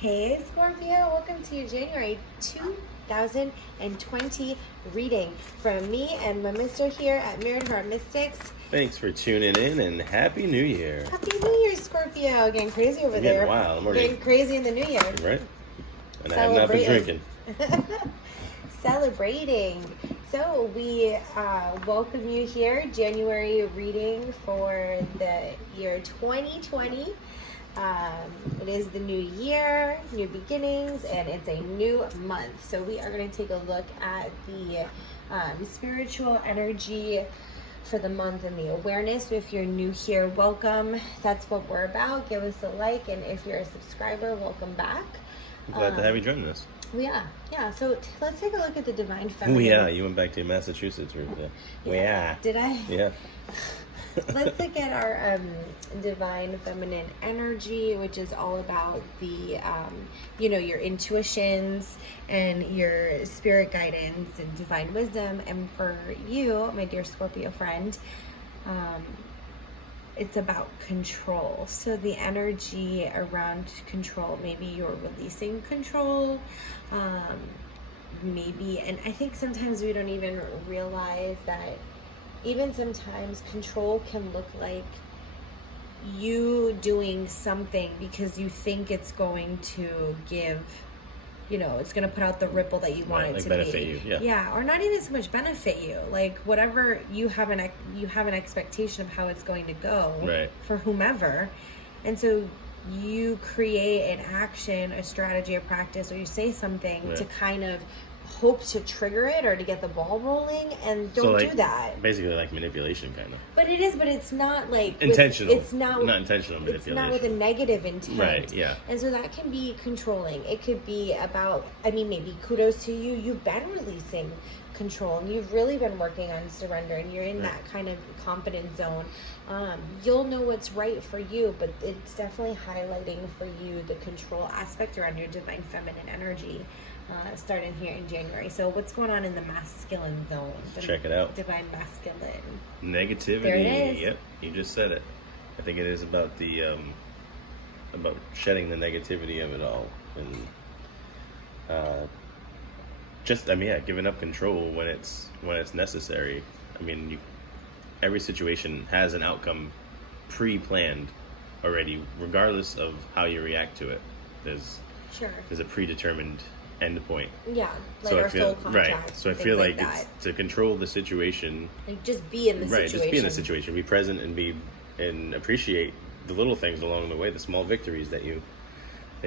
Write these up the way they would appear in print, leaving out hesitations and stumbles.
Hey Scorpio, welcome to your January 2020 reading from me and my mister here at Mirrored Heart Mystics. Thanks for tuning in and Happy New Year. Happy New Year, Scorpio. Getting crazy over there. Wild. I'm already getting crazy in the new year. Right. And I have not been drinking. Celebrating. So we welcome you here, January reading for the year 2020. It is the new year, new beginnings, and it's a new month. So we are going to take a look at the spiritual energy for the month and the awareness. If you're new here, welcome. That's what we're about. Give us a like, and if you're a subscriber, welcome back. I'm glad to have you join us. Yeah. So let's take a look at the Divine Feminine. Oh yeah, you went back to Massachusetts. Yeah. Did I? Yeah. Let's look at our Divine Feminine energy, which is all about the, your intuitions and your spirit guidance and divine wisdom. And for you, my dear Scorpio friend, it's about control. So the energy around control, maybe you're releasing control, maybe, and I think sometimes we don't even realize that even sometimes control can look like you doing something because you think it's going to give, it's going to put out the ripple that you want it to benefit be. You, yeah, or not even so much benefit you. Like whatever you have an expectation of how it's going to go for whomever, and so you create an action, a strategy, a practice, or you say something to kind of hope to trigger it or to get the ball rolling, and don't do that. Basically like manipulation kind of. But it's not like intentional. It's not intentional manipulation. It's not with a negative intent. Right, yeah. And so that can be controlling. It could be about, maybe kudos to you. You've been releasing control and you've really been working on surrender, and you're in that kind of confident zone. You'll know what's right for you, but it's definitely highlighting for you the control aspect around your Divine Feminine energy. Starting here in January. So what's going on in the masculine zone? Check it out. Divine masculine. Negativity. There it is. Yep, you just said it. I think it is about the about shedding the negativity of it all, and giving up control when it's necessary. Every situation has an outcome pre-planned already, regardless of how you react to it. There's a predetermined end point. Yeah, like our soul contract. Right. So I feel like it's to control the situation. Like just be in the situation. Right, just be in the situation. Be present and appreciate the little things along the way, the small victories that you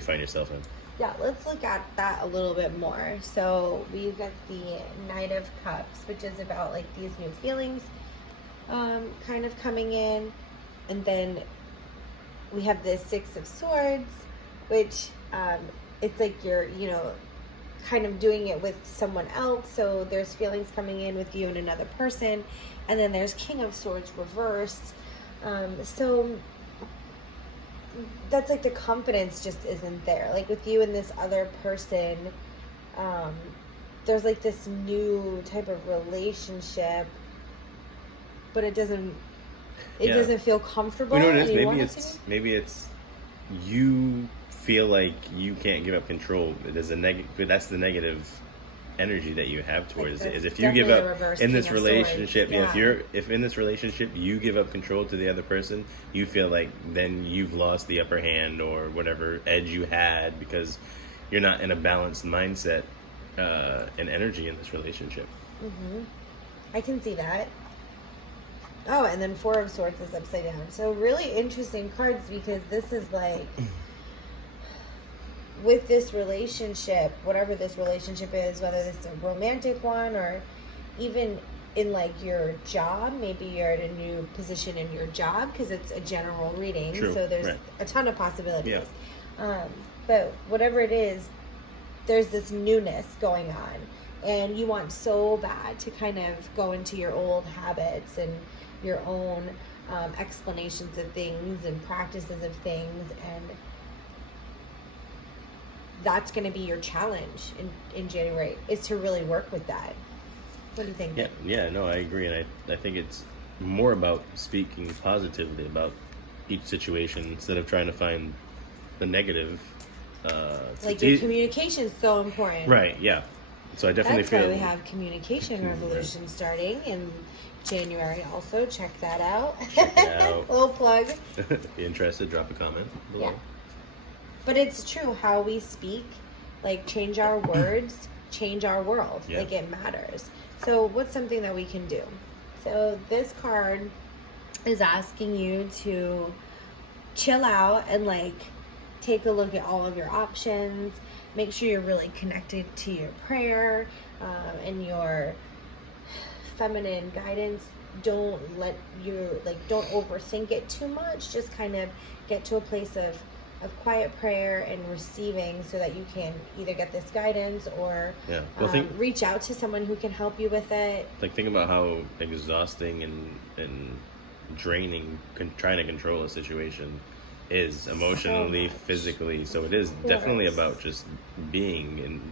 find yourself in. Yeah, let's look at that a little bit more. So we've got the Knight of Cups, which is about like these new feelings kind of coming in. And then we have the Six of Swords, which it's like you're, kind of doing it with someone else. So there's feelings coming in with you and another person. And then there's King of Swords reversed. So that's like the confidence just isn't there. Like with you and this other person, there's like this new type of relationship, but it doesn't feel comfortable. You know what it is? Maybe it's you feel like you can't give up control. That's the negative energy that you have towards it. Is if you give up in this relationship, if in this relationship you give up control to the other person, you feel like then you've lost the upper hand or whatever edge you had because you're not in a balanced mindset and energy in this relationship. Mm-hmm. I can see that. Oh, and then Four of Swords is upside down. So really interesting cards, because this is like with this relationship, whatever this relationship is, whether it's a romantic one or even in like your job, maybe you're at a new position in your job, because it's a general reading. True. So there's a ton of possibilities. Yeah. But whatever it is, there's this newness going on, and you want so bad to kind of go into your old habits and your own explanations of things and practices of things, and that's going to be your challenge in January, is to really work with that. What do you think? Yeah, no, I agree, and I think it's more about speaking positively about each situation instead of trying to find the negative like your communication is so important. Right, yeah. So I definitely That's feel... why we have Communication Revolution starting in January also. Check that out. Check it out. Little plug. If you're interested, drop a comment below. Yeah. But it's true, how we speak, like change our words, change our world. Yeah. Like it matters. So what's something that we can do? So this card is asking you to chill out and like take a look at all of your options. Make sure you're really connected to your prayer and your feminine guidance. Don't don't overthink it too much. Just kind of get to a place of quiet prayer and receiving, so that you can either get this guidance or reach out to someone who can help you with it. Like, think about how exhausting and draining trying to control a situation is, emotionally, physically. So it is definitely about just being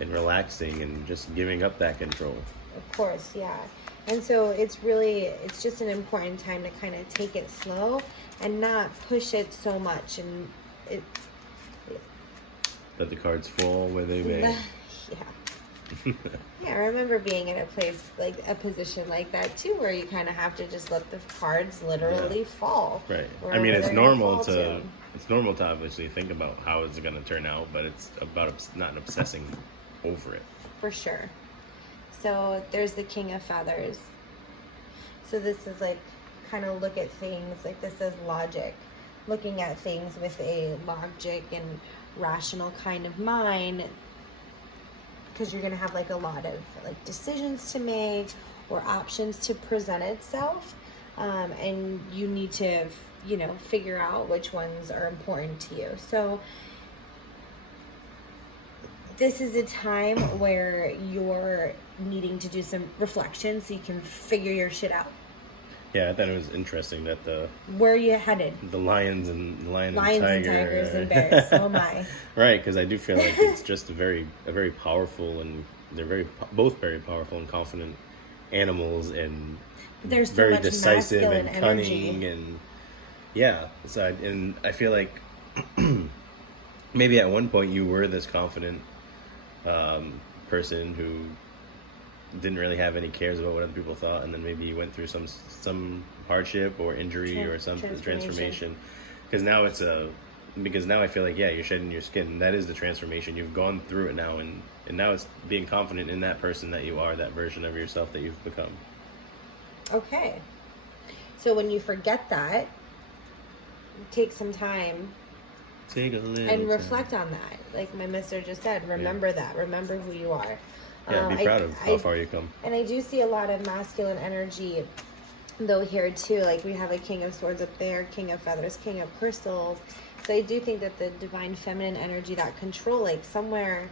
and relaxing and just giving up that control. Of course, yeah. And so it's just an important time to kind of take it slow and not push it so much, and let the cards fall where they may. Yeah. Yeah, I remember being in a position like that too, where you kind of have to just let the cards literally fall. Right. I mean, it's normal to obviously think about how it's going to turn out, but it's about not obsessing over it. For sure. So there's the King of Feathers. So this is like, kind of look at things, like this is logic. Looking at things with a logic and rational kind of mind, because you're going to have like a lot of like decisions to make or options to present itself. And you need to, figure out which ones are important to you. So this is a time where you're needing to do some reflection so you can figure your shit out. Yeah, I thought it was interesting that where are you headed? The lions and tigers and bears. Oh my! Right, because I do feel like it's just a very powerful, and they're both very powerful and confident animals, and there's so very much decisive and energy. cunning, and and I feel like maybe at one point you were this confident person who didn't really have any cares about what other people thought, and then maybe you went through some hardship or injury or something, transformation. Because now I feel like you're shedding your skin. That is the transformation. You've gone through it now, and now it's being confident in that person that you are, that version of yourself that you've become. Okay, so when you forget that, take some time. Take a little and reflect on that. Like my mister just said, remember that. Remember who you are. Yeah, be proud of how far you come. And I do see a lot of masculine energy, though, here too. Like we have a King of Swords up there, King of Feathers, King of Crystals. So I do think that the divine feminine energy, that control, like somewhere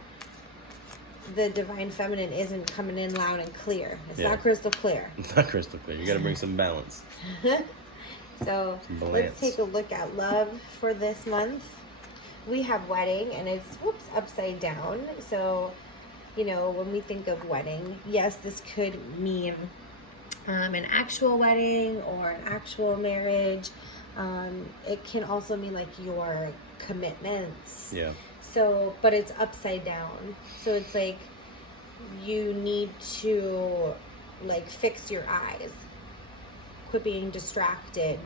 the divine feminine isn't coming in loud and clear. It's not crystal clear. It's not crystal clear. You got to bring some balance. So let's take a look at love for this month. We have wedding, and it's upside down. So when we think of wedding, yes, this could mean an actual wedding or an actual marriage. It can also mean like your commitments. Yeah. So, but it's upside down. So it's like you need to like fix your eyes. Quit being distracted.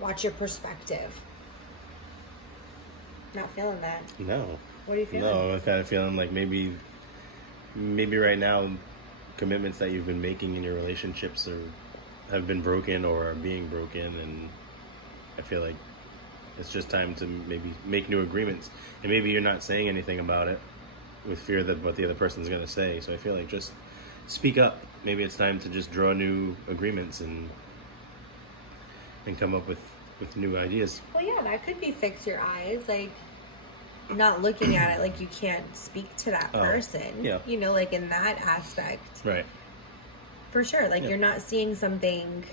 Watch your perspective. Not feeling that. No. What are you feeling? No, I'm kind of feeling like maybe right now commitments that you've been making in your relationships have been broken or are being broken, and I feel like it's just time to maybe make new agreements, and maybe you're not saying anything about it with fear that what the other person's going to say. So I feel like just speak up. Maybe it's time to just draw new agreements and come up with new ideas. Well, yeah, that could be fix your eyes, like not looking at it like you can't speak to that person. Yeah. Like in that aspect. Right. For sure. Like you're not seeing something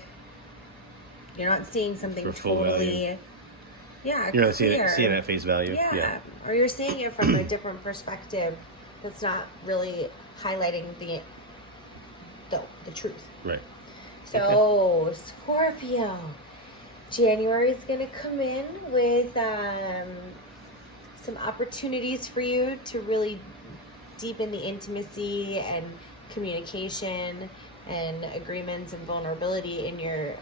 For full totally value. Yeah. You're not seeing it at face value. Yeah. Or you're seeing it from a different perspective that's not really highlighting the truth. Right. So Scorpio. January is going to come in with some some opportunities for you to really deepen the intimacy and communication and agreements and vulnerability in your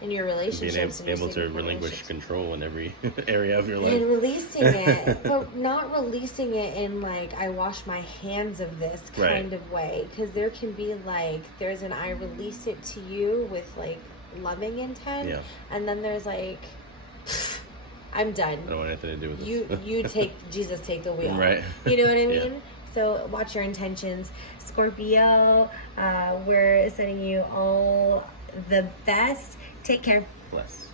in your relationships. Being able to relinquish control in every area of your life. And releasing it, but not releasing it in like, I wash my hands of this kind of way. Because there can be like, there's an I release it to you with like loving intent. Yeah. And then there's like, I'm done. I don't want anything to do with this. You take, Jesus, take the wheel. Right. You know what I mean? Yeah. So watch your intentions. Scorpio, we're sending you all the best. Take care. Bless.